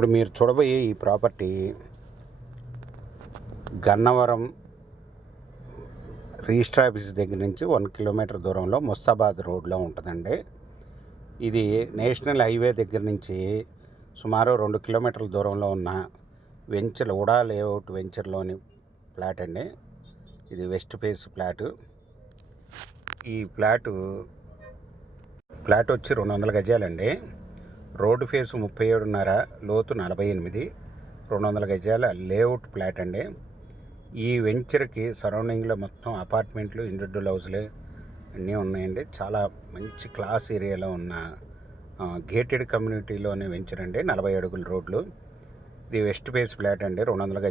ఇప్పుడు మీరు చూడబోయే ఈ ప్రాపర్టీ గన్నవరం రిజిస్టర్ ఆఫీస్ దగ్గర నుంచి 1 కిలోమీటర్ దూరంలో ముస్తాబాద్ రోడ్లో ఉంటుందండి. ఇది నేషనల్ హైవే దగ్గర నుంచి సుమారు 2 కిలోమీటర్ల దూరంలో ఉన్న వెంచర్ ఉడా లేఅవుట్ వెంచర్లోని ఫ్లాట్ అండి. ఇది వెస్ట్ ఫేస్ ఫ్లాటు. ఈ ఫ్లాట్ వచ్చి 200 గజాలండి. రోడ్డు ఫేసు 37.5, లోతు 48, 200 గజాల లేఅవుట్ ఫ్లాట్ అండి. ఈ వెంచర్కి సరౌండింగ్లో మొత్తం అపార్ట్మెంట్లు, ఇండివిడ్యువల్ హౌస్లే అన్నీ ఉన్నాయండి. చాలా మంచి క్లాస్ ఏరియాలో ఉన్న గేటెడ్ కమ్యూనిటీలోనే వెంచర్ అండి. 40 అడుగుల రోడ్లు. ఇది వెస్ట్ ఫేస్ ఫ్లాట్ అండి. 200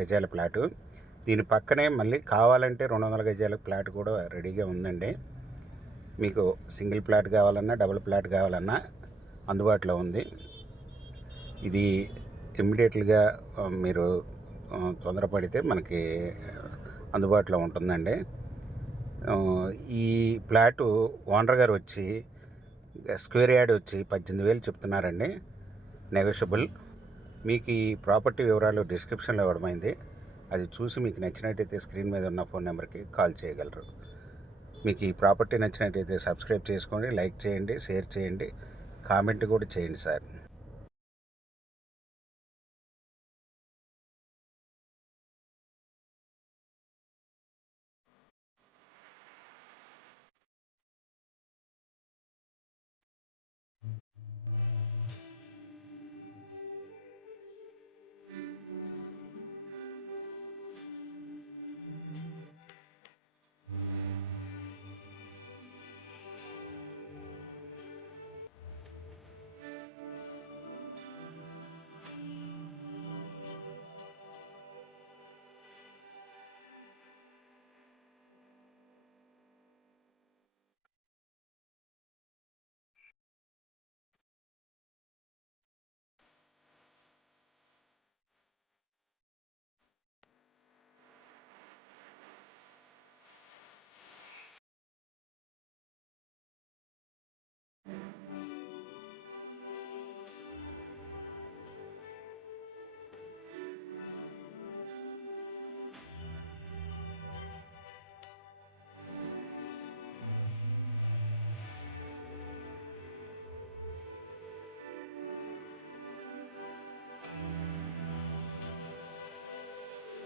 గజాల ఫ్లాటు. దీని పక్కనే మళ్ళీ కావాలంటే 200 గజాల ఫ్లాట్ కూడా రెడీగా ఉందండి. మీకు సింగిల్ ఫ్లాట్ కావాలన్నా, డబుల్ ఫ్లాట్ కావాలన్నా అందుబాటులో ఉంది. ఇది ఇమ్మీడియట్గా మీరు తొందరపడితే మనకి అందుబాటులో ఉంటుందండి. ఈ ఫ్లాటు ఓనర్ గారు వచ్చి స్క్వేర్ యార్డ్ వచ్చి 18,000 చెప్తున్నారండి. నెగోషియబుల్. మీకు ఈ ప్రాపర్టీ వివరాలు డిస్క్రిప్షన్లో ఇవ్వడమైంది. అది చూసి మీకు నచ్చినట్టయితే స్క్రీన్ మీద ఉన్న ఫోన్ నెంబర్కి కాల్ చేయగలరు. మీకు ఈ ప్రాపర్టీ నచ్చినట్టయితే సబ్స్క్రైబ్ చేసుకోండి, లైక్ చేయండి, షేర్ చేయండి, కామెంట్ కూడా చేయండి సార్.